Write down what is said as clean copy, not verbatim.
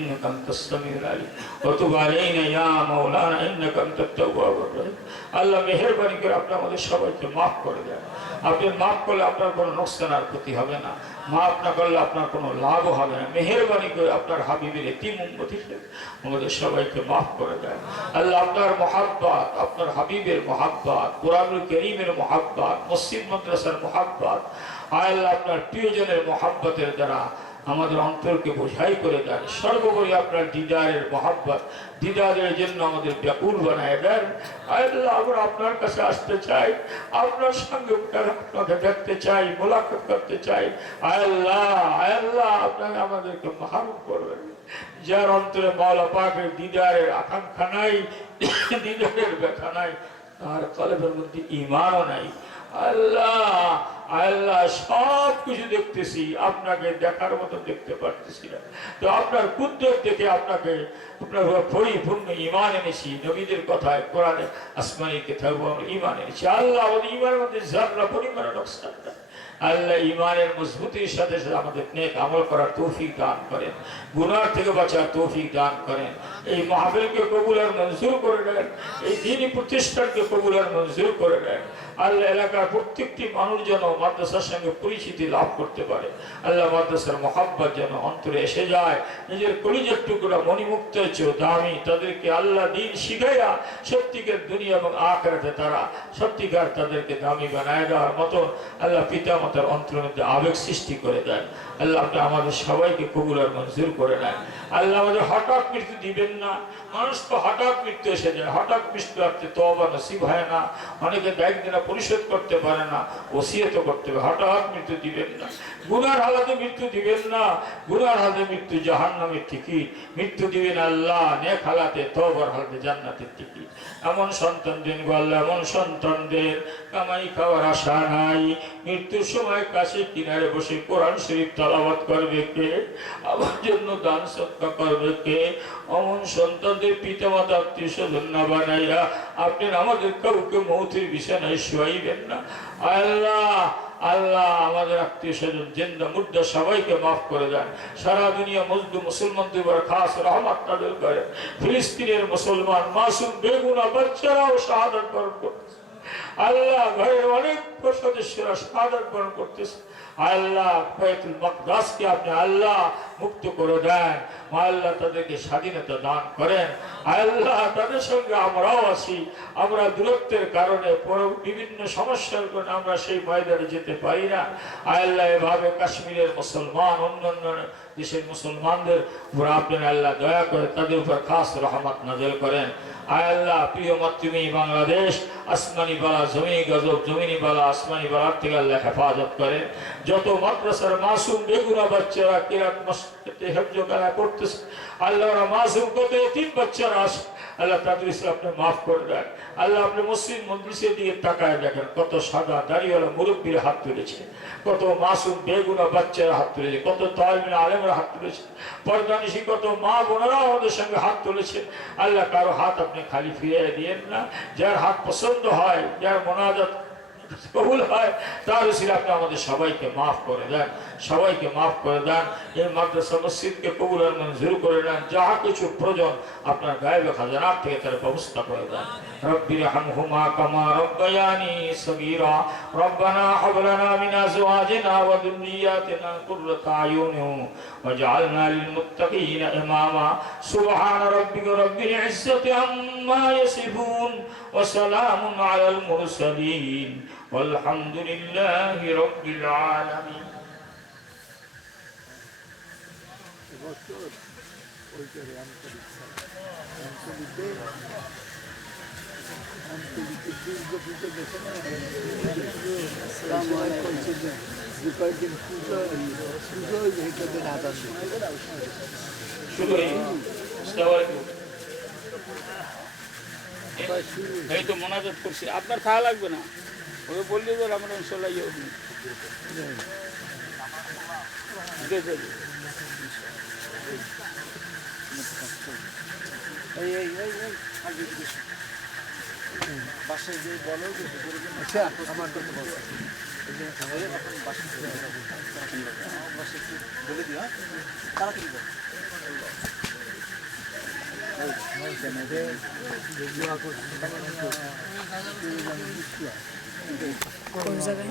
إنك أنت السميع العليم وتب علينا يا مولانا إنك أنت التواب الرحيم আল্লাহ মেহেরবানি করে আপনি আমাদের সবাইকে মাফ করে দেন। আপনি মাফ করলে আপনার কোনো নোকসান আর ক্ষতি হবে না, মাফ না করলে আপনার কোনো লাভ হবে না। মেহেরবানি করে আপনার হাবিবের এতিম উম্মত হিসেবে আমাদের সবাইকে মাফ করে দেন। আল্লাহ আপনার মহাব্বত, আপনার হাবিবের মহাব্বত, কোরআনুল কারীমের মহাব্বত, মসজিদ মাদ্রাসার মহাব্বত, আল্লাহ আপনার প্রিয়জনের মহাব্বতের দ্বারা আমাদের অন্তরকে বোঝাই করে দেন। সর্বোপরি আপনার দিদারের মহাব্বত, দিদারের জন্য আমাদের ব্যাকুল বানায় দেন। আল্লাহ আমরা আপনার কাছে আসতে চাই, আপনার সঙ্গে আপনাকে দেখতে চাই, মোলাকাত করতে চাই। আল্লাহ আল্লাহ আপনাকে আমাদেরকে মাহরুম করবেন। যার অন্তরে মাওলা পাকের দিদারের আকাঙ্ক্ষা নাই, দিদারের ব্যথা নাই, তার কলবের মধ্যে ঈমানও নাই। আল্লাহ আল্লাহ সব কিছু দেখতেছি, আপনাকে দেখার মতো দেখতে পারতেছি না। তো আপনার কুদরত দেখে আপনাকে আপনার পরিপূর্ণ ঈমান এনেছি। নবীদের কথায়, কোরআনে, আসমানি কিতাবে আমরা ঈমান এনেছি। আল্লাহ আমাদের ঈমানের মধ্যে যারা পরিমাণ নকশা নাই। আল্লাহ ঈমানের মজবুতির সাথে সাথে আমাদের নেক আমল করার তৌফিক দান করেন, গুনাহ থেকে বাঁচার তৌফিক দান করেন। এই মাহফিলকে কবুল আর মঞ্জুর করে নেন, এই দ্বীনি প্রতিষ্ঠানকে কবুল আর মঞ্জুর করে নেন। আল্লাহ এলাকার প্রত্যেকটি মানুষ যেন মাদ্রাসার সঙ্গে পরিচিতি লাভ করতে পারে। আল্লাহ মাদ্রাসার মহাব্বত যেন অন্তরে এসে যায়। নিজের কলিজার টুকরা মণিমুক্ত চেয়েও দামি তাদেরকে আল্লাহ দিন শিখাইয়া সত্যিকার দুনিয়া এবং আখিরাতে তারা সত্যিকার তাদেরকে দামি বানায় দেওয়ার মতন আল্লাহ পিতা মাতার অন্তরের মধ্যে আবেগ সৃষ্টি করে দেন। আল্লাহ আপনি আমাদের সবাইকে কবুল আর মঞ্জুর করে নেন। আল্লাহ আমাদের হঠাৎ মৃত্যু দিবেন না। মানুষ তো হঠাৎ মৃত্যু এসে যায়, হঠাৎ মৃত্যু আসতে তওবা নসিব হয় না, অনেকে দায়িত্ব দিনা পরিশোধ করতে পারে না, ওসিয়ত করতে হবে। হঠাৎ মৃত্যু দিবেন না, গুনার হালাতে মৃত্যু দিবেন না। গুনার হালাতে মৃত্যু জাহান্নামের টিকিট, মৃত্যু দিবেন আল্লাহ নেক হালাতে, তওবার হালাতে জান্নাতের টিকিট। এমন সন্তান দেন গো আল্লাহ, এমন সন্তানদের কামাই খাওয়ার আশা নাই, মৃত্যুর সময় কাছে কিনারে বসে কোরআন শরীফ তেলাওয়াত করবে কে, আমার জন্য দান সদকা করবে কে। অমন সন্তানদের পিতা মাতা আত্মীয় স্বজন না বানাইয়া আপনি আমাদের কাউকে মৌতের বিছানায় শোয়াইবেন না। আল্লাহ আল্লাহ আমাদের আত্মীয় স্বজন জিন্দা মুর্দা সবাইকে মাফ করে দেন। সারা দুনিয়া মজলুম মুসলমানদের উপর খাস রহমত নাযিল করেন। ফিলিস্তিনের মুসলমান মাসুম বেগুনা বাচ্চারাও শাহাদাত বরণ করতেছে। আল্লাহ ঘরের অনেক সদস্যরা শাহাদাত বরণ করতেছে। আল্লাহ বাইতুল মাকদাসকে আপনি আল্লাহ মুক্ত করে দেন। আল্লাহ তাদেরকে স্বাধীনতা দান করেন। আল্লাহ তাদের সঙ্গে আমরাও আছি, আমরা দূরত্বের কারণে বিভিন্ন সমস্যার কারণে আমরা সেই ময়দানে যেতে পারি না। আল্লাহ এভাবে কাশ্মীরের মুসলমান, অন্যান্য দেশের মুসলমানদের উপর আপনি আল্লাহ দয়া করে তাদের উপর খাস রহমত নাযিল করেন। আল্লাহ প্রিয় মাতৃভূমি বাংলাদেশ আসমানি বালা জমিনি গজব, জমিনি বালা আসমানি বালার থেকে আল্লাহ হেফাজত করেন। যত মাদ্রাসার মাসুম বেগুনা বাচ্চারা কিরাত মসজিদে হিফজ কালাম করতেছে, আল্লাহ ওরা মাসুম কত এতিম বাচ্চারা আসে, আল্লাহ তাদের আপনি মাফ করে দেন। আল্লাহ আপনি মসজিদ মজলিসের দিকে তাকায় দেখেন, কত সাদা দাড়িওয়ালা মুরব্বীর হাত তুলেছে, কত মাসুম বেগুনা বাচ্চারা হাত তুলেছে, কত তালিম আলেমরা হাত তুলেছে, পর্দানিশী কত মা বোনেরাও আমাদের সঙ্গে হাত তুলেছে। আল্লাহ কারো হাত আপনি খালি ফিরিয়ে দিয়েন না। যার হাত পছন্দ হয়, যার মোনাজাত কবুল হয়, তার উসিলায় আপনি আমাদের সবাইকে মাফ করে দেন, সবাইকে মাফ করে দেন। এই মাদ্রাসা মসজিদকে কবুল আর মঞ্জুর করে দেন। যাহা কিছু প্রয়োজন আপনার গায়েবে খাজানার থেকে তার ব্যবস্থা করে দেন। রব্বি রহমহুমা কামা রব্বায়ানি সগীরা রব্বানা হাব লানা মিন আজওয়াজিনা ওয়া যুররিয়াতিনা কুররাতা আয়ুনিন ওয়াজআলনা লিল মুত্তাকিনা ইমামা। সুবহান রাব্বিকা রব্বিল ইজ্জাতি আম্মা ইয়াসিফুন ওয়া সালামুন আলাল মুরসালিন والحمد لله رب العالمين. এই তো মোনাজাত করছি, আপনার খাওয়া লাগবে না, ওকে বললে তো আমরা ইনশাল্লাহ ইয়ে বাসায় যে বলো আচ্ছা আমার বাসায় বলে দিও তাড়াতাড়ি কোন জায়গায়